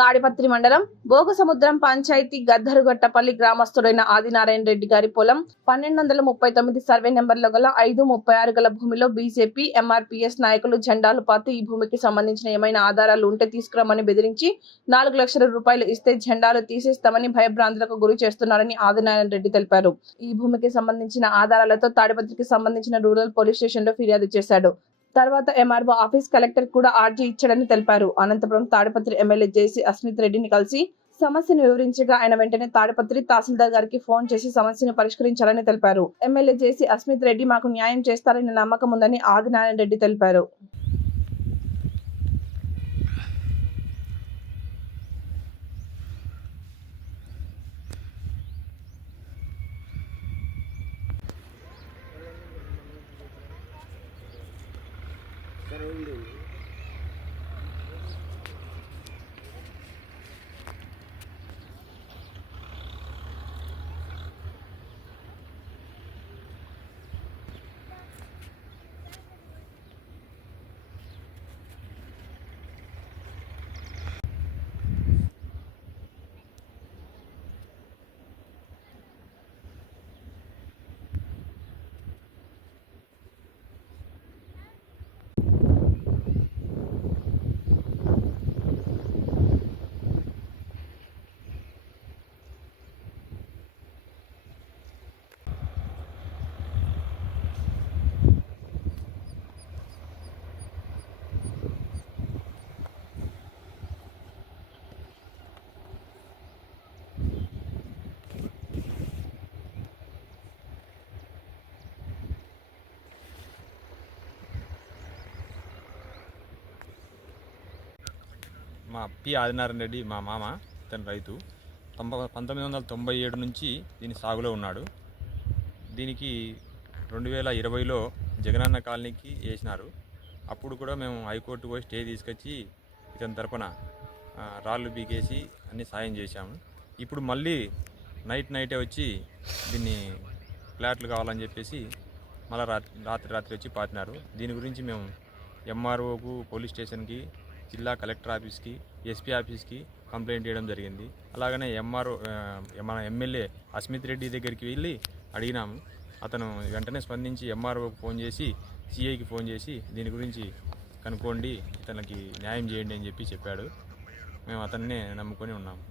తాడిపత్రి మండలం భోగసముద్రం పంచాయతీ గద్దరుగట్టపల్లి గ్రామస్తుడైన ఆదినారాయణ రెడ్డి గారి పొలం 1239 సర్వే నెంబర్లో గల 536 గల భూమిలో బీజేపీ ఎంఆర్పీఎస్ నాయకులు జెండాలు పాతి ఈ భూమికి సంబంధించిన ఏమైనా ఆధారాలు ఉంటే తీసుకురమ్మని బెదిరించి 4 లక్షల రూపాయలు ఇస్తే జెండాలు తీసేస్తామని భయభ్రాంతులకు గురి చేస్తున్నారని ఆదినారాయణ రెడ్డి తెలిపారు. ఈ భూమికి సంబంధించిన ఆధారాలతో తాడిపత్రికి సంబంధించిన రూరల్ పోలీస్ స్టేషన్ లో ఫిర్యాదు చేశాడు. తర్వాత ఎంఆర్ఓ ఆఫీస్ కలెక్టర్ కూడా ఆర్జీ ఇచ్చాడని తెలిపారు. అనంతపురం తాడిపత్రి ఎమ్మెల్యే జేసీ అస్మిత్ రెడ్డిని కలిసి సమస్యను వివరించగా ఆయన వెంటనే తాడిపత్రి తహసీల్దార్ గారికి ఫోన్ చేసి సమస్యను పరిష్కరించాలని తెలిపారు. ఎమ్మెల్యే జేసీ అస్మిత్ రెడ్డి మాకు న్యాయం చేస్తారని నమ్మకం ఉందని ఆదినారాయణ రెడ్డి తెలిపారు. మా పి ఆదినారాయణ రెడ్డి మా మామ, ఇతను రైతు. 1997 నుంచి దీని సాగులో ఉన్నాడు. దీనికి 2020లో జగనన్న కాలనీకి వేసినారు. అప్పుడు కూడా మేము హైకోర్టు పోయి స్టే తీసుకొచ్చి ఇతని తరపున రాళ్ళు బీకేసి అన్ని సాయం చేశాము. ఇప్పుడు మళ్ళీ నైటే వచ్చి దీన్ని ఫ్లాట్లు కావాలని చెప్పేసి మళ్ళీ రాత్రి వచ్చి పాతినారు. దీని గురించి మేము ఎంఆర్ఓకు, పోలీస్ స్టేషన్కి, జిల్లా కలెక్టర్ ఆఫీస్కి, ఎస్పీ ఆఫీస్కి కంప్లైంట్ చేయడం జరిగింది. అలాగనే మన ఎమ్మెల్యే అస్మిత్ రెడ్డి దగ్గరికి వెళ్ళి అడిగినాము. అతను వెంటనే స్పందించి ఎంఆర్ఓకి ఫోన్ చేసి, సిఐకి ఫోన్ చేసి దీని గురించి కనుక్కోండి, ఇతనికి న్యాయం చేయండి అని చెప్పి చెప్పాడు. మేము అతన్నే నమ్ముకొని ఉన్నాము.